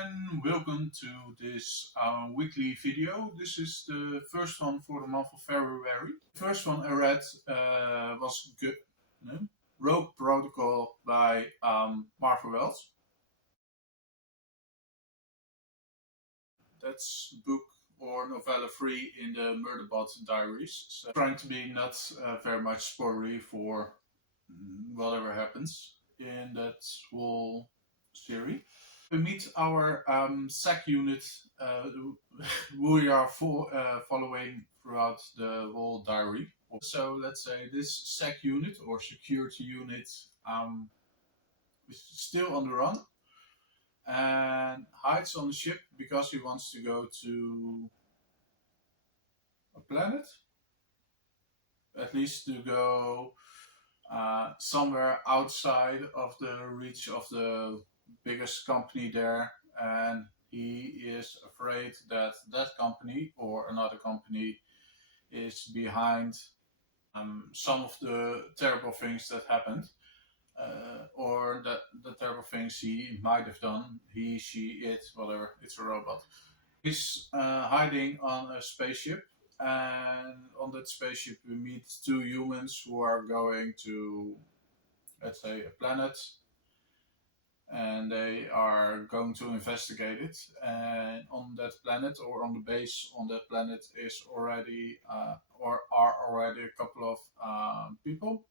and welcome to this weekly video. This is the first one for the month of February. The first one I read was no? Rogue Protocol by Wyld. That's book or novella 3 in the Murderbot diaries. So trying to be not very much spoilery for whatever happens in that whole series. We meet our SEC unit who we are following throughout the whole diary. So let's say this SEC unit or security unit is still on the run and hides on the ship because he wants to go to a planet, at least to go somewhere outside of the reach of the biggest company there, and he is afraid that that company or another company is behind some of the terrible things that happened, or that the terrible things he might have done, he, she, it, whatever, it's a robot. He's hiding on a spaceship, and on that spaceship we meet two humans who are going to, let's say, a planet, and they are going to investigate it. And on that planet, or on the base on that planet, is already or are already a couple of people,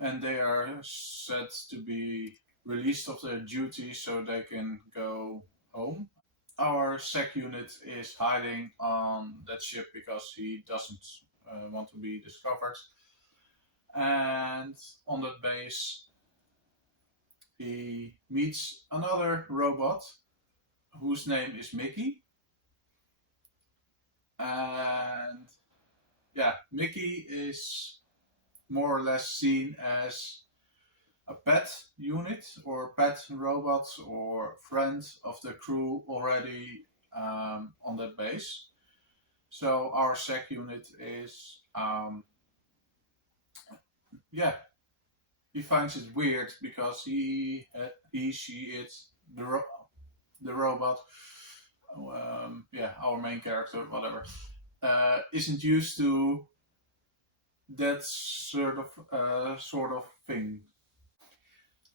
and they are set to be released of their duty so they can go home. Our SEC unit is hiding on that ship because he doesn't want to be discovered. And on that base, he meets another robot whose name is Mickey. And yeah, Mickey is more or less seen as a pet unit or pet robot or friend of the crew already on that base. So our SEC unit is, he finds it weird because he, she, it, the robot, our main character, whatever, isn't used to that sort of thing.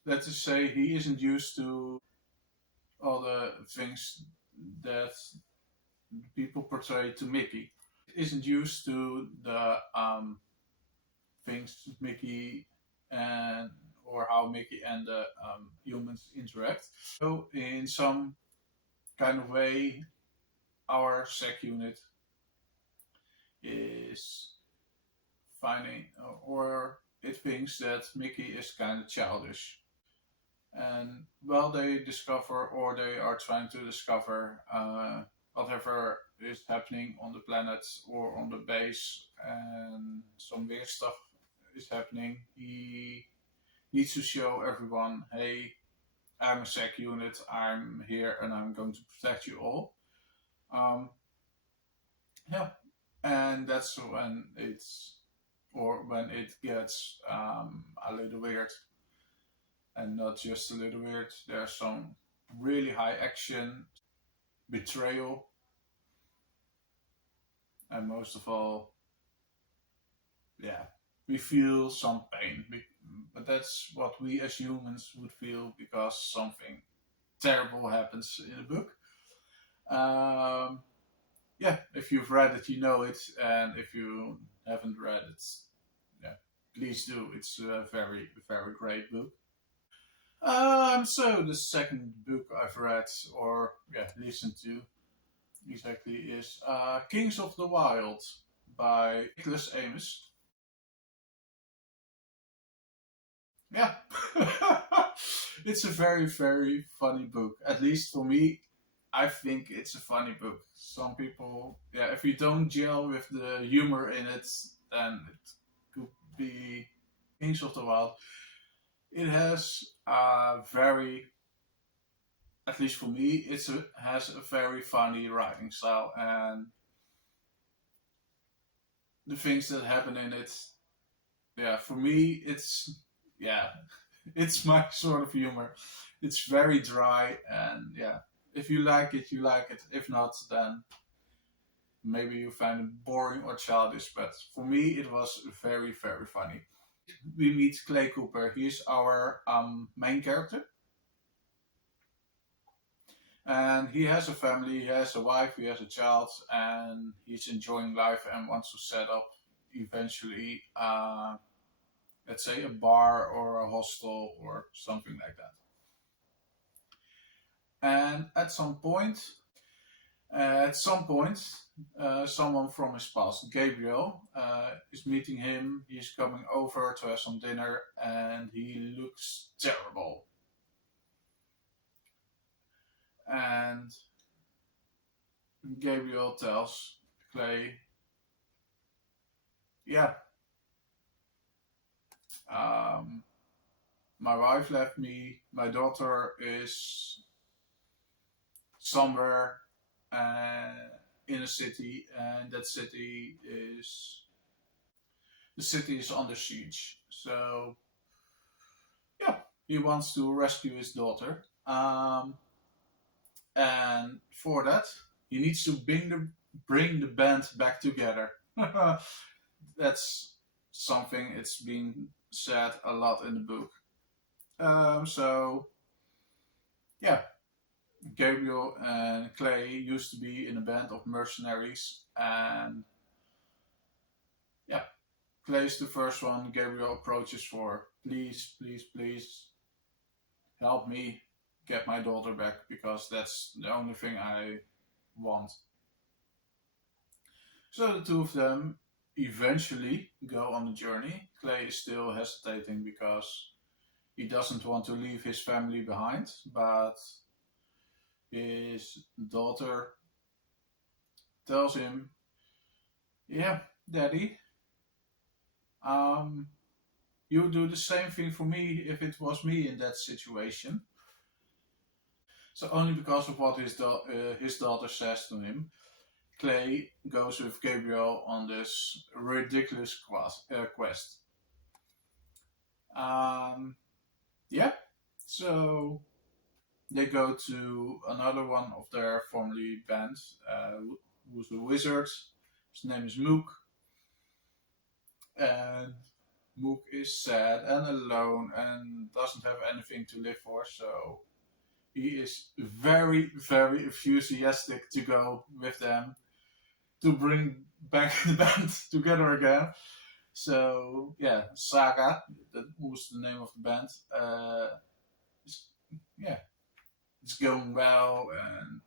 Let's just say he isn't used to all the things that people portray to Mickey. Isn't used to the things Mickey and or how Mickey and the humans interact. So in some kind of way, our SEC unit is finding, or it thinks that Mickey is kind of childish. And well, they discover, or they are trying to discover whatever is happening on the planet or on the base, and some weird stuff is happening. He needs to show everyone, hey, I'm a SEC unit, I'm here and I'm going to protect you all. And that's when when it gets a little weird. And not just a little weird, there's some really high action, betrayal, and most of all, we feel some pain. But that's what we as humans would feel because something terrible happens in a book. If you've read it, you know it, and if you haven't read it, please do. It's a very, very great book. So the second book I've read, or listened to, exactly, is Kings of the Wyld by Eames. Yeah, it's a very, very funny book. At least for me, I think it's a funny book. Some people, if you don't gel with the humor in it, then it could be Kings of the Wyld. It has a very, at least for me, has a very funny writing style, and the things that happen in it, for me, it's, It's my sort of humor. It's very dry, and yeah, if you like it, you like it. If not, then maybe you find it boring or childish. But for me, it was very, very funny. We meet Clay Cooper. He's our main character, and he has a family. He has a wife. He has a child, and he's enjoying life and wants to set up eventually, let's say, a bar or a hostel or something like that. And at some point, someone from his past, Gabriel, is meeting him. He's coming over to have some dinner, and he looks terrible. And Gabriel tells Clay, "Yeah, um, my wife left me. My daughter is somewhere uh, in a city, and that city is under siege. So yeah, he wants to rescue his daughter. And for that, he needs to bring the band back together. That's something it's been said a lot in the book. So yeah, Gabriel and Clay used to be in a band of mercenaries, and yeah, Clay's the first one Gabriel approaches for. Please, please, please help me get my daughter back because that's the only thing I want. So the two of them eventually go on the journey. Clay is still hesitating because he doesn't want to leave his family behind, but his daughter tells him, "Yeah, Daddy, um, you do the same thing for me if it was me in that situation." So only because of what his daughter says to him, Clay goes with Gabriel on this ridiculous quest. Um, yeah, so they go to another one of their family bands, who's a wizard. His name is Mook, and Mook is sad and alone and doesn't have anything to live for. So he is very, very enthusiastic to go with them to bring back the band together again. So yeah, Saga, that was the name of the band. Is, yeah, it's going well, and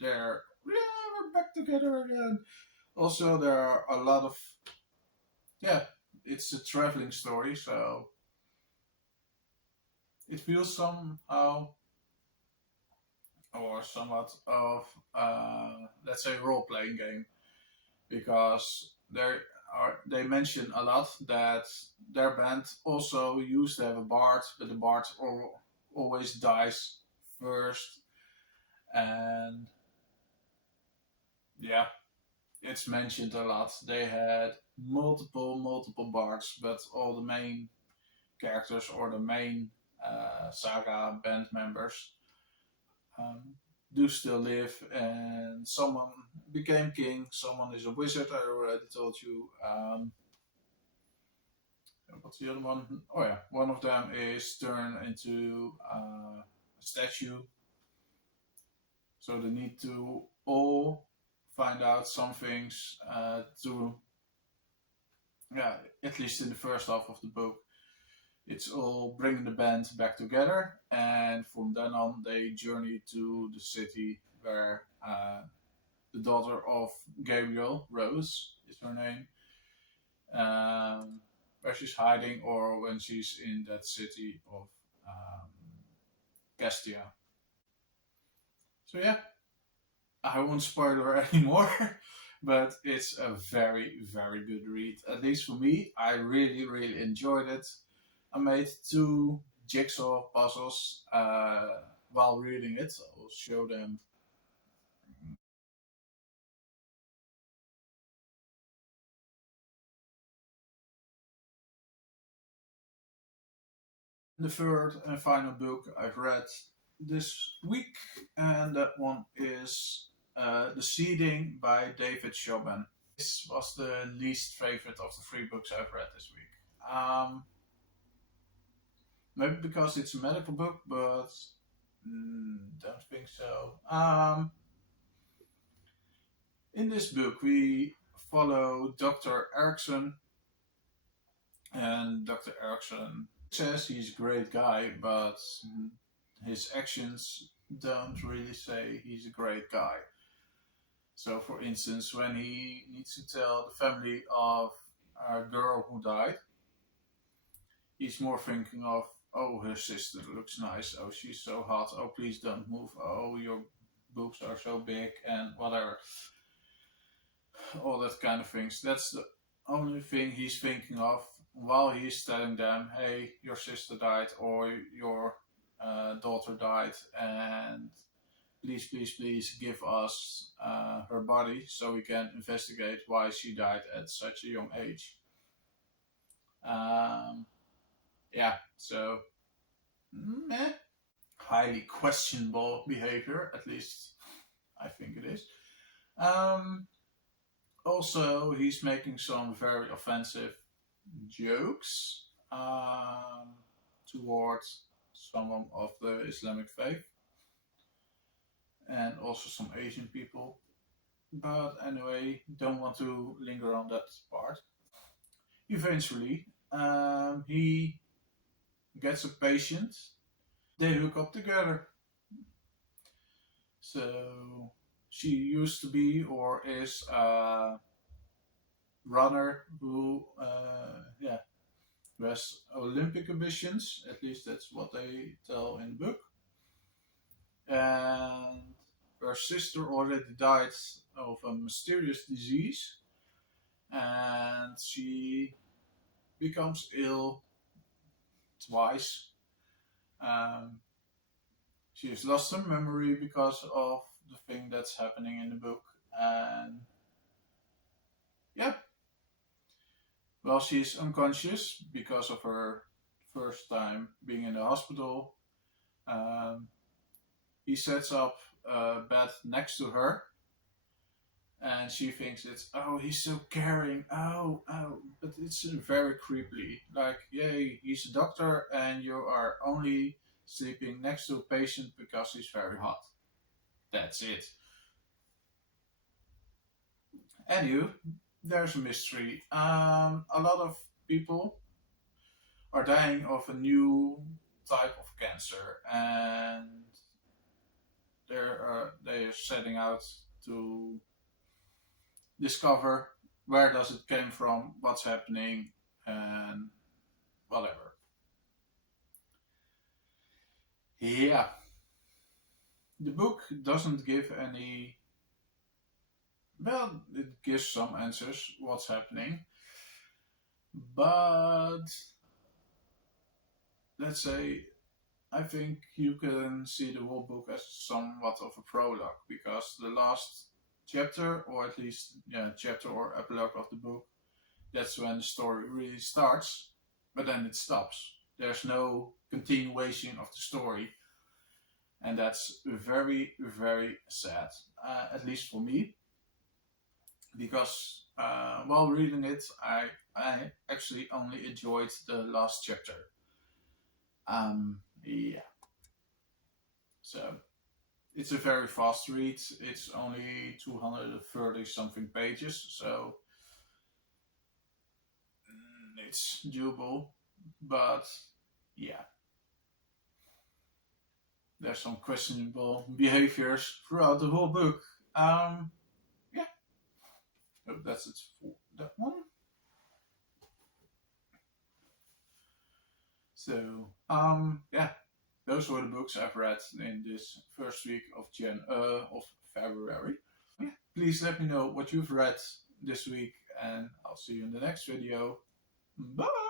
we're back together again. Also, there are a lot of yeah. It's a traveling story, so it feels somehow or somewhat of let's say role playing game because they mention a lot that their band also used to have a bard, but the bard always dies first, and yeah, it's mentioned a lot. They had multiple bards, but all the main characters or the main saga band members um, do still live, and someone became king. Someone is a wizard. I already told you. What's the other one? Oh yeah, one of them is turned into a statue. So they need to all find out some things to yeah, at least in the first half of the book. It's all bringing the band back together, and from then on, they journey to the city where the daughter of Gabriel, Rose is her name, where she's hiding, or when she's in that city of um, Castia. So yeah, I won't spoil her anymore, but it's a very, very good read. At least for me, I really, really enjoyed it. I made two jigsaw puzzles while reading it. I'll show them. the third and final book I've read this week, and that one is The Seeding by David Shobin. This was the least favorite of the three books I've read this week. Maybe because it's a medical book, but don't think so. In this book, we follow Dr. Erickson, and Dr. Erickson says he's a great guy, but his actions don't really say he's a great guy. So, for instance, when he needs to tell the family of a girl who died, he's more thinking of, oh, her sister looks nice, oh, she's so hot, oh, please don't move, oh, your boobs are so big, and whatever. All that kind of things. That's the only thing he's thinking of while he's telling them, hey, your sister died, or your daughter died, and please, please, please give us her body so we can investigate why she died at such a young age. Yeah, so meh. Highly questionable behavior, at least I think it is. Also, he's making some very offensive jokes towards someone of the Islamic faith, and also some Asian people. But anyway, don't want to linger on that part. Eventually, he gets a patient. They hook up together. So she used to be or is a runner who has Olympic ambitions. At least that's what they tell in the book. And her sister already died of a mysterious disease, and she becomes ill twice. She has lost her memory because of the thing that's happening in the book, and yeah, well, she's unconscious because of her first time being in the hospital. He sets up a bed next to her, and she thinks it's, oh, he's so caring, oh, but it's very creepy. Like, yay, he's a doctor, and you are only sleeping next to a patient because he's very hot. That's it. Anywho, there's a mystery. A lot of people are dying of a new type of cancer, and they're setting out to discover where does it came from, what's happening, and whatever. Yeah, the book doesn't give any. Well, it gives some answers what's happening, but let's say I think you can see the whole book as somewhat of a prologue, because the last chapter, or at least chapter or epilogue of the book, that's when the story really starts, but then it stops. There's no continuation of the story, and that's very, very sad, at least for me, because while reading it, I actually only enjoyed the last chapter. Yeah. So it's a very fast read. It's only 230 something pages, so it's doable. But yeah, there's some questionable behaviors throughout the whole book. Yeah, so that's it for that one. So yeah, those were the books I've read in this first week of February. Yeah, please let me know what you've read this week, and I'll see you in the next video. Bye!